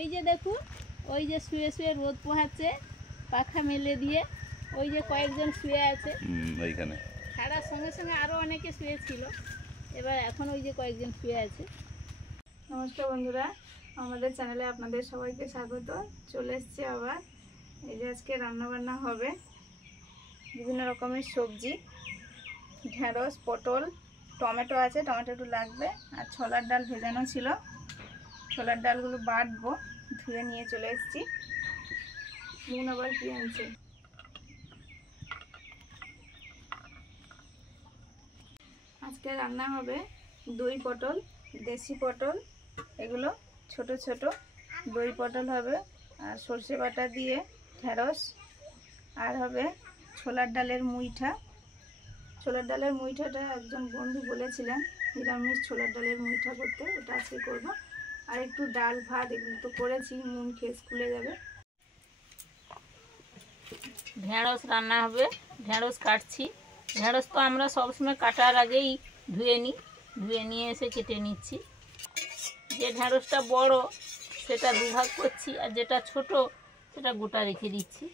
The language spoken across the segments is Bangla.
ওই যে দেখুন, ওই যে শুয়ে শুয়ে রোদ পোহাচ্ছে পাখা মেলে দিয়ে, ওই যে কয়েকজন শুয়ে আছে ওইখানে। ছাড়ার সঙ্গে সঙ্গে আরও অনেকে শুয়েছিল, এবার এখন ওই যে কয়েকজন শুয়ে আছে। নমস্কার বন্ধুরা, আমাদের চ্যানেলে আপনাদের সবাইকে স্বাগত। চলে এসছে আবার। এই যে আজকে রান্নাবান্না হবে বিভিন্ন রকমের সবজি, ঢেঁড়স, পটল, টমেটো আছে, টমেটো একটু লাগবে, আর ছোলার ডাল ভেজানো ছিল। ছোলার ডালগুলো বাটবো, ধুয়ে নিয়ে চলে এসেছি। নুন আবার কি আনছে। আজকে রান্না হবে দই পটল, দেশি পটল, এগুলো ছোট ছোট দই পটল হবে, আর সর্ষে বাটা দিয়ে ঢেঁড়স, আর হবে ছোলার ডালের মুইঠা। ছোলার ডালের মুইঠাটা একজন বন্ধু বলেছিলেন নিরামিষ ছোলার ডালের মুইঠা করতে, ওটা আজকে করব। আর একটু ডাল ভাত এগুলো তো করেছি, নুন খেয়ে স্কুলে যাবে। ঢেঁড়স রান্না হবে, ঢেঁড়স কাটছি। ঢেঁড়স তো আমরা সবসময় কাটার আগেই ধুয়ে নিই, ধুয়ে নিয়ে এসে কেটে নিচ্ছি। যে ঢেঁড়সটা বড় সেটা দুভাগ করছি, আর যেটা ছোট সেটা গোটা রেখে দিচ্ছি।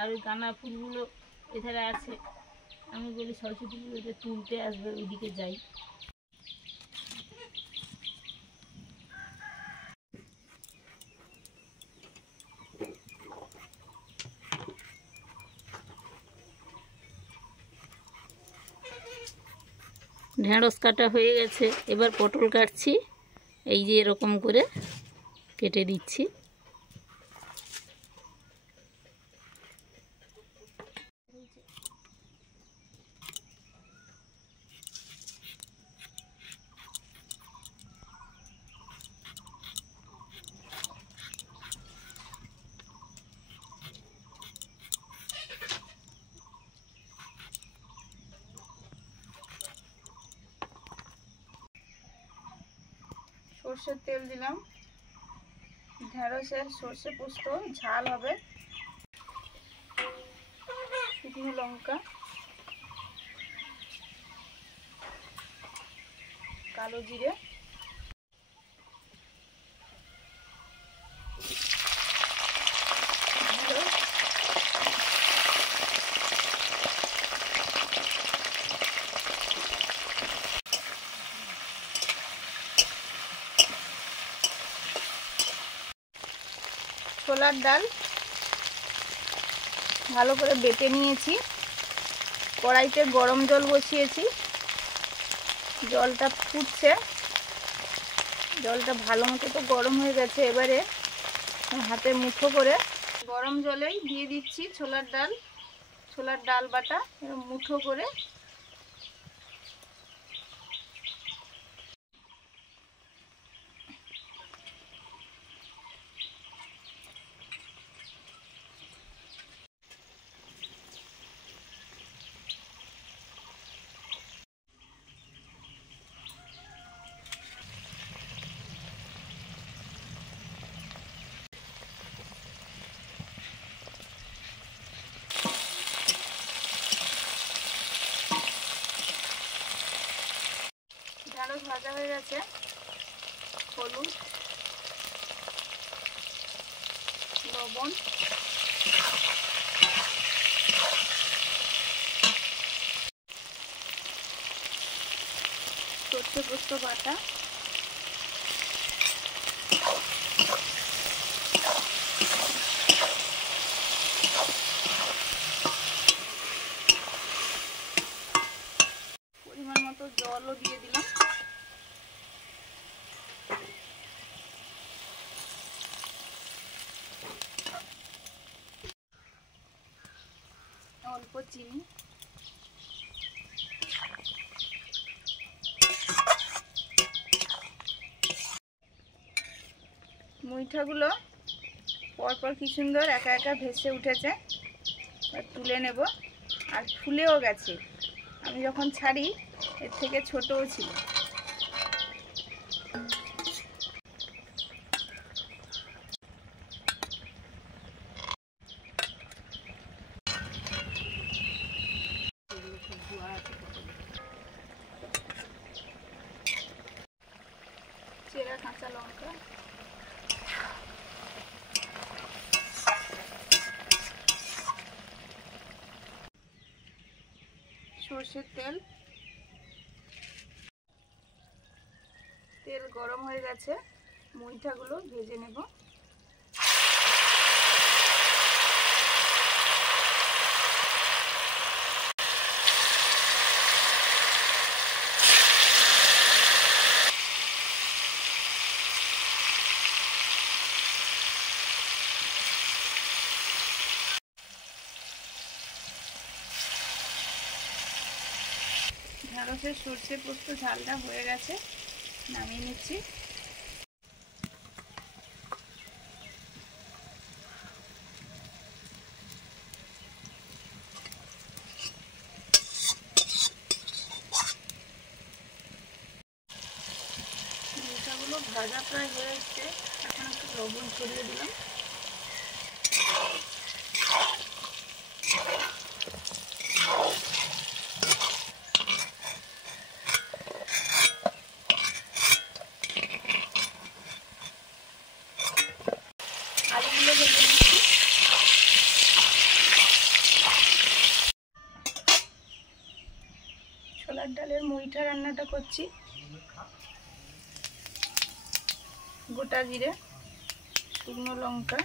আর ওই গাঁদা ফুলগুলো এধারে আছে, আমি বলি সরস্বতী পুজোতে তুলতে আসবে, ওইদিকে যাই। ঢেঁড়স কাটা হয়ে গেছে, এবার পটল কাটছি। এই যে এরকম করে কেটে দিচ্ছি। সর্ষের তেল দিলাম, ঢেঁড়সের সর্ষে পোস্ত ঝাল হবে, শুকনো লঙ্কা, কালো জিরে, ছোলার ডাল ভালো করে বেটে নিয়েছি। কড়াইতে গরম জল বসিয়েছি, জলটা ফুটছে, জলটা ভালো মতো তো গরম হয়ে গেছে। এবারে হাতে মুঠো করে গরম জলেই দিয়ে দিচ্ছি ছোলার ডাল বাটা, মুঠো করে। ঢেঁড়স ভাজা হয়ে গেছে, হলুদ, লবণ, সর্ষে পোস্ত বাটা, পরিমাণ মতো জলও দিয়ে দিলাম। অল্প চিনি, মুইঠাগুলো পরপর কি সুন্দর একা একা ভেসে উঠেছে, তুলে নেব। আর ফুলেও গেছে, আমি যখন ছাড়ি এর থেকে ছোটও ছিল। সরষের তেল, তেল গরম হয়ে গেছে, মুইঠাগুলো ভেজে নেব। ঢ্যাঁড়সের সরষে পোস্ত ঝালটা হয়ে গেছে, নামিয়ে নিচ্ছি। মশলাগুলো ভাজা প্রায় হয়ে এসছে, এখন একটু লবণ ছড়িয়ে দিলাম। আলুগুলো ভেজে নিচ্ছি। ছোলার ডালের মুইঠা রান্নাটা করছি। গোটা জিরে, শুকনো লঙ্কা,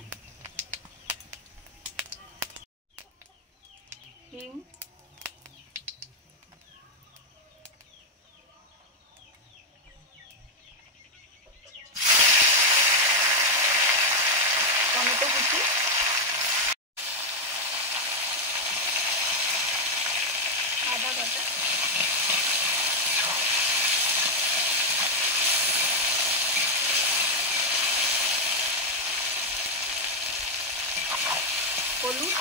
হিং, টমেটো কুচি, আদা বাটা, হলুদ,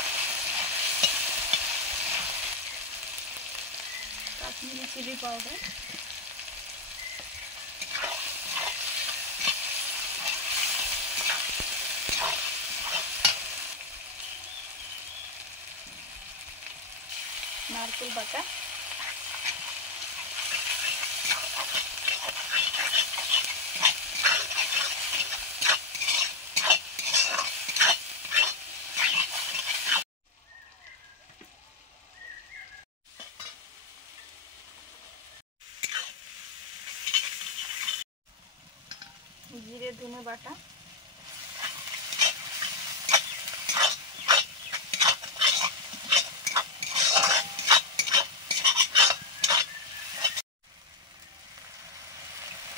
কাশ্মীরি চিলি পাউডার, নারকেল বাটা, জিরে ধনে বাটা,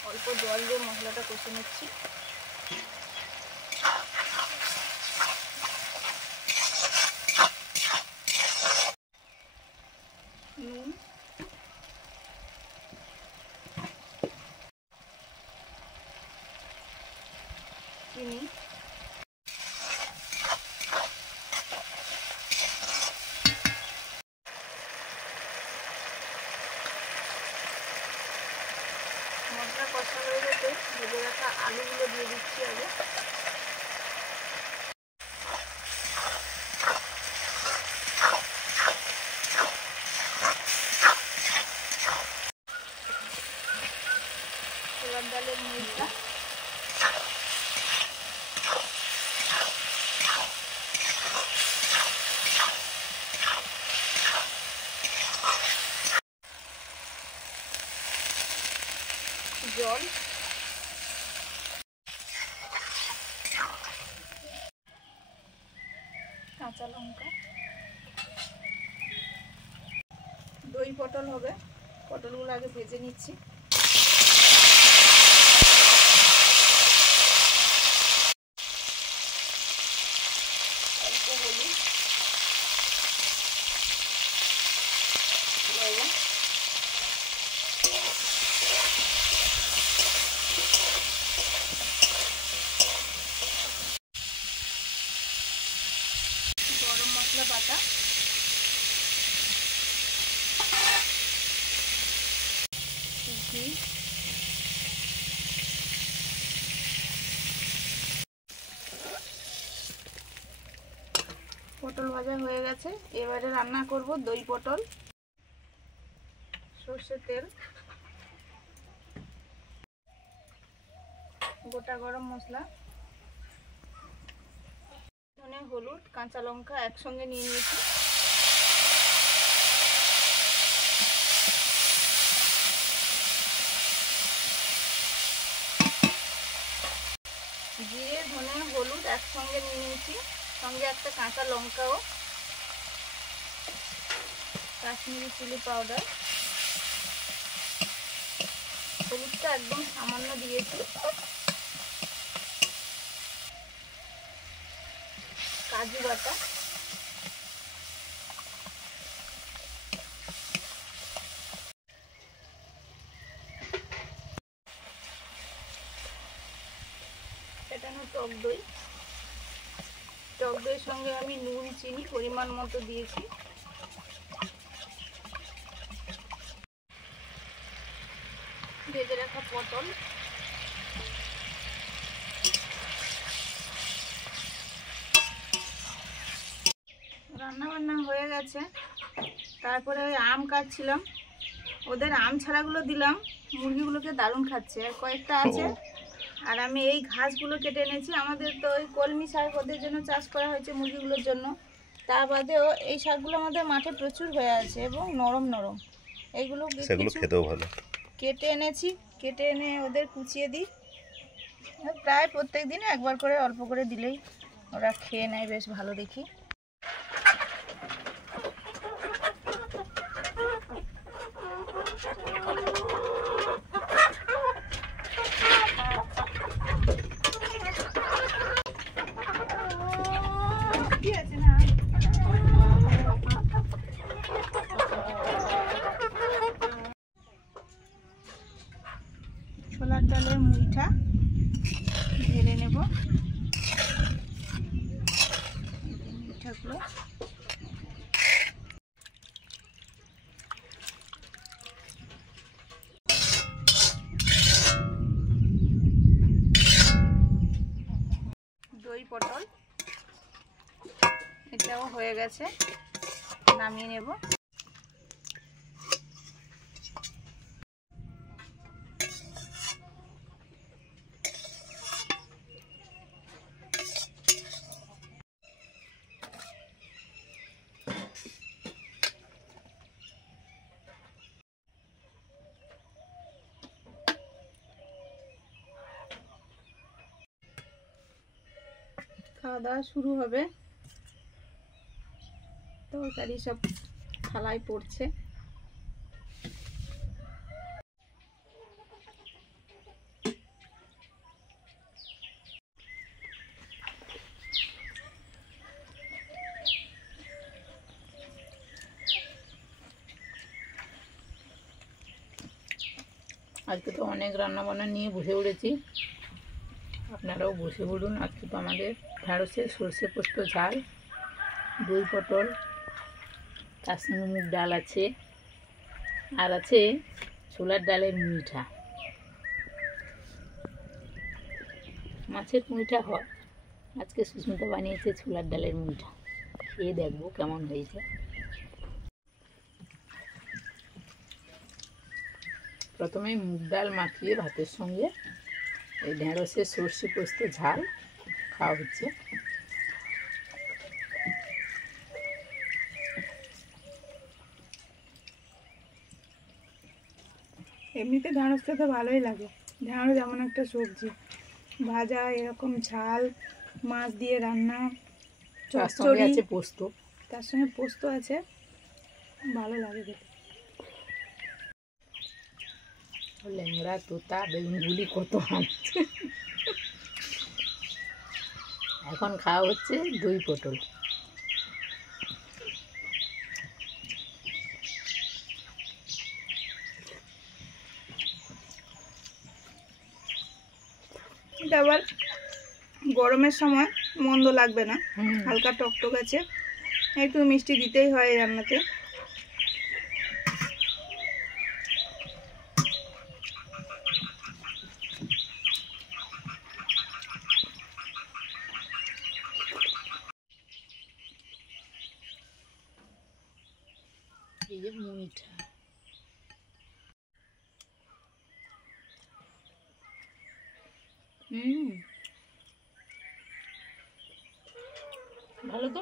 অল্প জল দিয়ে মশলাটা কষে নিচ্ছি। নুন, চিনি, মশলা কষা হয়ে গেছে, ভেজে রাখা আলুগুলো দিয়ে দিচ্ছি আগে। ছোলার ডালের মুইঠা, জল, কাঁচা লঙ্কা, দই পটল হবে, পটলগুলো আগে ভেজে নিচ্ছি। অল্প হলুদ, লবণ, গরম মশলা বাটা, ঘি, পটল ভাজা হয়ে গেছে, এবারে রান্না করব দই পটল। সরষের তেল, গোটা গরম মশলা, ধনে, হলুদ, কাঁচা লঙ্কা একসঙ্গে নিয়ে নিয়েছি। একটা কাঁচা লঙ্কাও, কাশ্মীরি চিলি পাউডার, হলুদটা একদম সামান্য দিয়েছি, কাজু বাটা, ফেটানো টক দই, টক দইয়ের সঙ্গে আমি নুন চিনি পরিমাণ মতো দিয়েছি, ভেজে রাখা পটল, রান্না বান্না হয়ে গেছে। তারপরে ওই আম কাটছিলাম, ওদের আম ছাড়াগুলো দিলাম, মুরগিগুলোকে দারুণ খাচ্ছে, আর কয়েকটা আছে। আর আমি এই ঘাসগুলো কেটে এনেছি, আমাদের তো ওই কলমি শাক ওদের জন্য চাষ করা হয়েছে মুরগিগুলোর জন্য, তা বাদেও এই শাকগুলো আমাদের মাঠে প্রচুর হয়ে আছে এবং নরম নরম, এইগুলো সেগুলো খেতেও ভালো। কেটে এনেছি, কেটে এনে ওদের কুচিয়ে দিই, প্রায় প্রত্যেক দিনে একবার করে অল্প করে দিলেই ওরা খেয়ে নেয় বেশ ভালো দেখি। ছোলার ডালের মুইঠা ঢেলে নেব, মুইঠাগুলো দই পটল, এটাও হয়ে গেছে, নামিয়ে নেব। খাওয়া দাওয়া শুরু হবে, তরকারি সব থালায় পড়ছে। আজকে তো অনেক রান্নাবান্না নিয়ে বসে পড়েছি, আপনারাও বসে পড়ুন। আজকে তো আমাদের ঢ্যাঁড়সের সর্ষে পোস্ত ঝাল, দই পটল, তার সঙ্গে মুগ ডাল আছে, আর আছে ছোলার ডালের মুইঠা, মাছের মুইঠা হয়, আজকে সুস্মিতা বানিয়েছে ছোলার ডালের মুইঠা, খেয়ে দেখবো কেমন হয়েছে। প্রথমে মুগ ডাল মাখিয়ে ভাতের সঙ্গে এই ঢ্যাঁড়সের সর্ষে পোস্ত ঝাল খাওয়া হচ্ছে। এমনিতে ঢ্যাঁড়সটা তো ভালোই লাগে, ঢ্যাঁড়স এমন একটা সবজি, ভাজা এরকম ঝাল, মাছ দিয়ে রান্না, চচ্চড়ি আছে, পোস্ত, তার সঙ্গে পোস্ত আছে, ভালো লাগে খেতে। ল্যাংড়া তোতা বেগুনগুলি কত আছে, এখন খাওয়া হচ্ছে দই পটল। এটা আবার গরমের সময় মন্দ লাগবে না, হালকা টকটক আছে, একটু মিষ্টি দিতেই হয় এই রান্নাতে। এই যে মুইঠা, ভালো তো।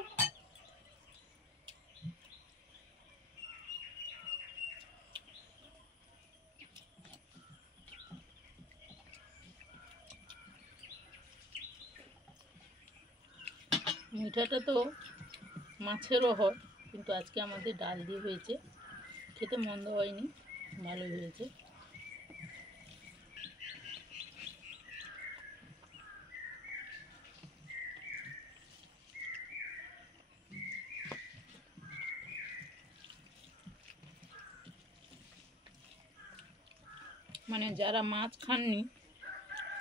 মিঠাটা তো মাছেরও হয়, কিন্তু আজকে আমাদের ডাল দিয়ে হয়েছে, খেতে মন্দ হয়নি, ভালোই হয়েছে। মানে যারা মাছ খাননি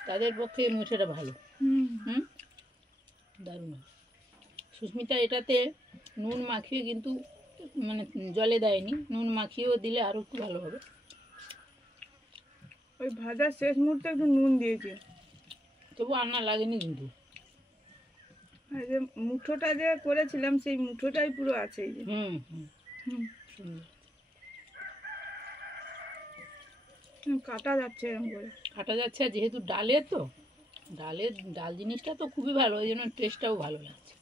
তাদের পক্ষে মিঠাটা ভালো। হুম, দারুণ হয়। সুস্মিতা এটাতে নুন মাখিয়ে কিন্তু মানে জলে দেয়নি, নুন মাখিয়েও দিলে আরও একটু ভালো হবে। ওই ভাজার শেষ মুহূর্তে একটু নুন দিয়েছি। তবু রান্না লাগেনি কিন্তু। আর যে মুঠোটা যে করেছিলাম সেই মুঠোটাই পুরো আছে এই যে। হুম হুম হুম, সুন্দর। কাটা যাচ্ছে এরকম করে। কাটা যাচ্ছে, আর যেহেতু ডালের তো ডাল জিনিসটা তো খুবই ভালো, ওই জন্য টেস্টটাও ভালো লাগছে।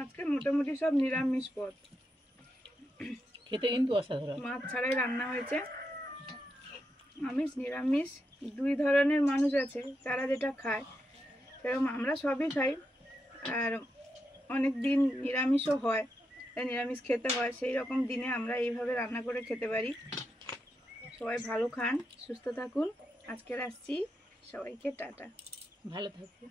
আজকে মোটামুটি সব নিরামিষ পদ, খেতে কিন্তু অসাধারণ। মাছ ছাড়াই রান্না হয়েছে। আমিষ নিরামিষ দুই ধরনের মানুষ আছে, তারা যেটা খায় সেরকম আমরা সবই খাই। আর অনেক দিন নিরামিষও হয়, তাই নিরামিষ খেতে হয়, সেই রকম দিনে আমরা এইভাবে রান্না করে খেতে পারি। সবাই ভালো খান, সুস্থ থাকুন। আজকের আসছি, সবাইকে টাটা। ভালো থাকবে।